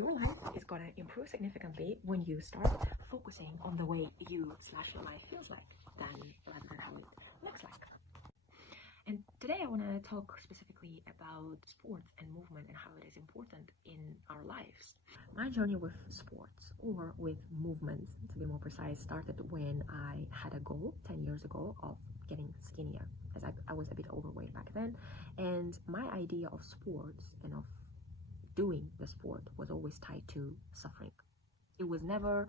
Your life is gonna improve significantly when you start focusing on the way you/your life feels like rather than how it looks like. And today I want to talk specifically about sports and movement and how it is important in our lives. My journey with sports, or with movement to be more precise, started when I had a goal 10 years ago of getting skinnier, as I was a bit overweight back then. And my idea of sports and of doing the sport was always tied to suffering. It was never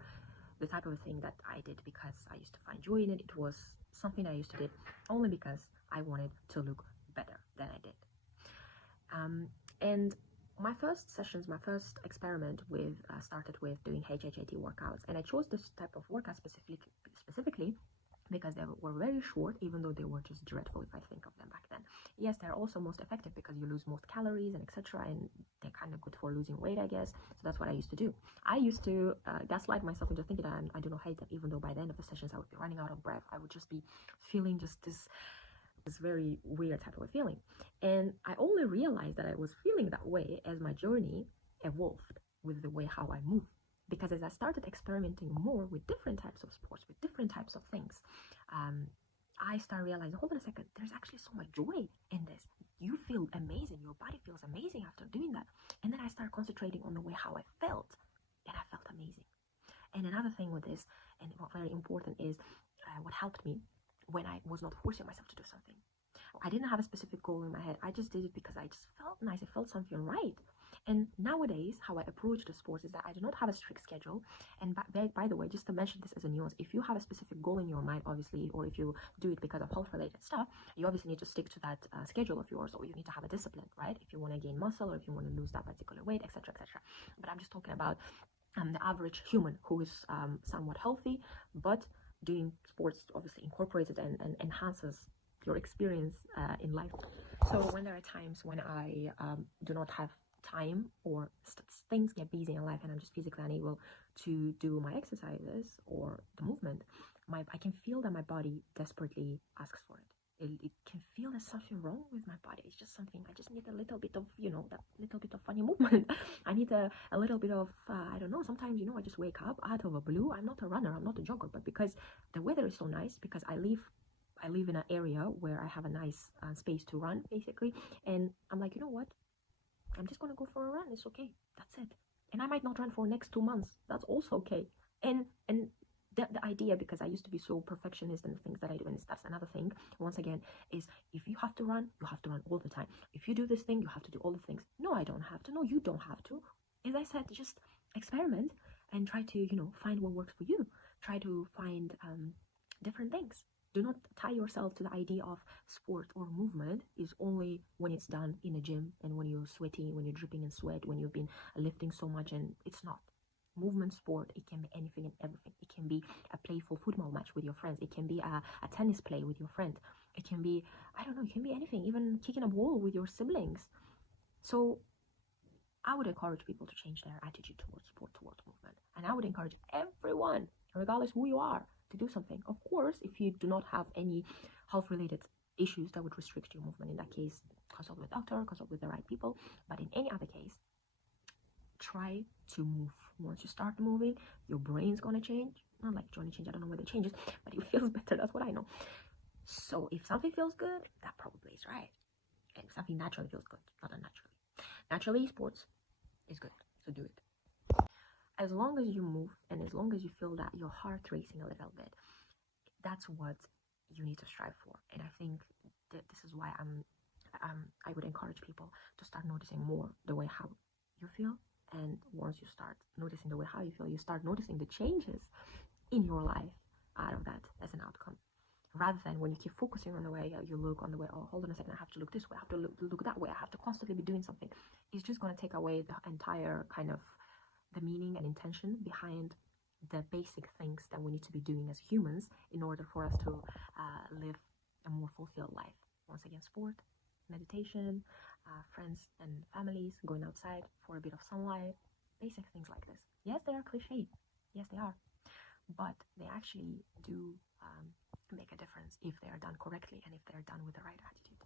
the type of thing that I did because I used to find joy in it. It was something I used to do only because I wanted to look better than I did. And my first sessions, my first experiment started with doing HIIT workouts, and I chose this type of workout specifically because they were very short, even though they were just dreadful if I think of them back then. Yes, they're also most effective because you lose most calories and etc., and they're kind of good for losing weight, I guess. So that's what I used to do. I used to gaslight myself into thinking that I do not hate them, even though by the end of the sessions I would be running out of breath. I would just be feeling just this very weird type of a feeling. And I only realized that I was feeling that way as my journey evolved with the way how I move. Because as I started experimenting more with different types of sports, with different types of things, I started realizing, hold on a second, there's actually so much joy in this. You feel amazing. Your body feels amazing after doing that. And then I started concentrating on the way how I felt, and I felt amazing. And another thing with this, and what very important is, what helped me when I was not forcing myself to do something. I didn't have a specific goal in my head. I just did it because I just felt nice. I felt something right. And nowadays, how I approach the sports is that I do not have a strict schedule. And by the way, just to mention this as a nuance, if you have a specific goal in your mind, obviously, or if you do it because of health-related stuff, you obviously need to stick to that schedule of yours, or you need to have a discipline, right? If you want to gain muscle, or if you want to lose that particular weight, etc., etc. But I'm just talking about the average human who is somewhat healthy, but doing sports obviously incorporates it and enhances your experience in life. So when there are times when I do not have time, or things get busy in life and I'm just physically unable to do my exercises or the movement, I can feel that my body desperately asks for it. It can feel there's something wrong with my body. It's just something, I just need a little bit of, that little bit of funny movement. I need a little bit of, I don't know, sometimes, I just wake up out of a blue. I'm not a runner, I'm not a jogger, but because the weather is so nice, because I live in an area where I have a nice space to run, basically, and I'm like, you know what? I'm just going to go for a run. It's okay. That's it. And I might not run for the next 2 months. That's also okay. And the idea, because I used to be so perfectionist in the things that I do, and that's another thing, once again, is if you have to run, you have to run all the time. If you do this thing, you have to do all the things. No, I don't have to. No, you don't have to. As I said, just experiment and try to, find what works for you. Try to find different things. Do not tie yourself to the idea of sport or movement is only when it's done in a gym and when you're sweating, when you're dripping in sweat, when you've been lifting so much, and it's not. Movement sport, it can be anything and everything. It can be a playful football match with your friends. It can be a tennis play with your friend. It can be, I don't know, it can be anything, even kicking a ball with your siblings. So I would encourage people to change their attitude towards sport, towards movement. And I would encourage everyone, regardless who you are, to do something. Of course, if you do not have any health-related issues that would restrict your movement, in that case, consult with a doctor, consult with the right people. But in any other case, try to move. Once you start moving, your brain's gonna change. Not like journey change, I don't know whether it changes, but it feels better, that's what I know. So if something feels good, that probably is right. And if something naturally feels good, not unnaturally. Naturally, sports is good, so do it. As long as you move and as long as you feel that your heart racing a little bit, that's what you need to strive for. And I think that this is why I would encourage people to start noticing more the way how you feel. And once you start noticing the way how you feel, you start noticing the changes in your life out of that as an outcome. Rather than when you keep focusing on the way you look, on the way, oh, hold on a second, I have to look this way, I have to look that way, I have to constantly be doing something. It's just going to take away the entire kind of the meaning and intention behind the basic things that we need to be doing as humans in order for us to live a more fulfilled life. Once again, sport, meditation, friends and families, going outside for a bit of sunlight, basic things like this. Yes, they are cliche. Yes, they are. But they actually do make a difference if they are done correctly and if they are done with the right attitude.